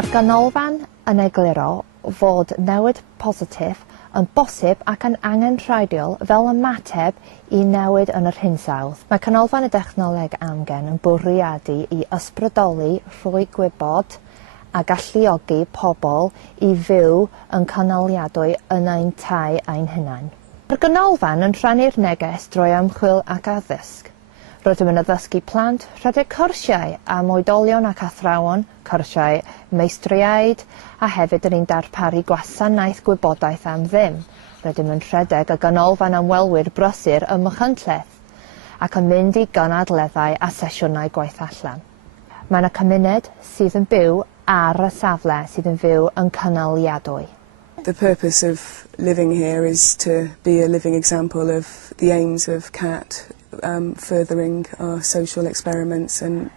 Mae'r ganolfan yn egluro fod newid positif yn bosib ac yn angenrheidiol fel ymateb i newid yn yr hinsawdd. Mae canolfan y dechnoleg amgen yn bwriadu i ysbrydoli, rhoi gwybod a galluogi pobl i fyw yn canoliadwy yn ein tai ein hunain. Mae'r ganolfan yn rhannu'r neges drwy ymchwil ac addysg. Rydym yn addysgu plant, rhedeg cwrsiau am oedolion ac athrawon, cwrsiau meistriaid, a hefyd yn ein darparu gwasanaeth gwybodaeth am ddim. Rydym yn rhedeg y ganolfan ymwelwyr brysur ym Machynlleth ac yn mynd i gynadleddau a sesiynau gwaith allan. Mae yna cymuned sydd yn byw ar y safle sydd yn fyw yn canoliadwy. The purpose of living here is to be a living example of the aims of CAT, furthering our social experiments and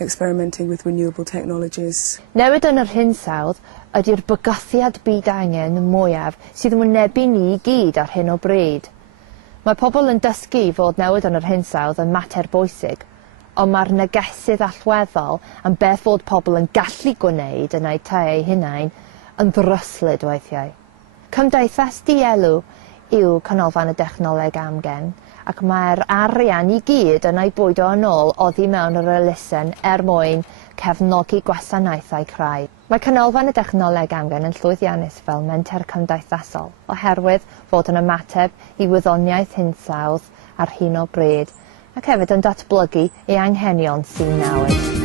experimenting with renewable technologies. Newid yn yr hinsawdd ydy'r bygythiad byd angen mwyaf sydd yn wynebu ni i gyd ar hyn o bryd. Mae pobl yn dysgu fod newid yn yr hinsawdd yn mater bwysig, ond mae'r negesydd allweddol am beth fod pobl yn gallu gwneud yn eu tai eu hunain yn ddryslyd weithiau. Cymdeithas dielw yw canolfan y dechnoleg amgen, ac mae'r arian i gyd yn ei bwydo yn ôl oddi mewn yr elusen mwyn cefnogi gwasanaethau craidd. Mae canolfan y dechnoleg amgen yn llwyddiannus fel menter cymdeithasol, oherwydd fod yn ymateb i wyddoniaeth hinsawdd ar hyn o bryd, ac hefyd yn datblygu ei anghenion sy'n newid.